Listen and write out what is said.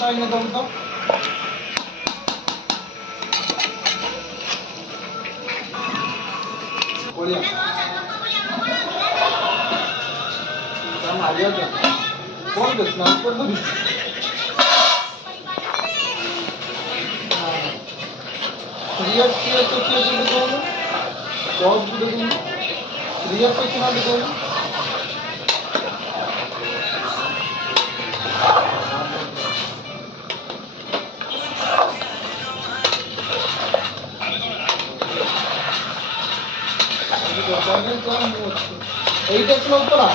টাইমে দাও তো বলিয়া हम आ गया था कौन दसना ऊपर तो रियल की तो क्या दिखाऊंगा बहुत दिखाऊंगा रियल तो क्या दिखाऊंगा এইটা ছিল উপরা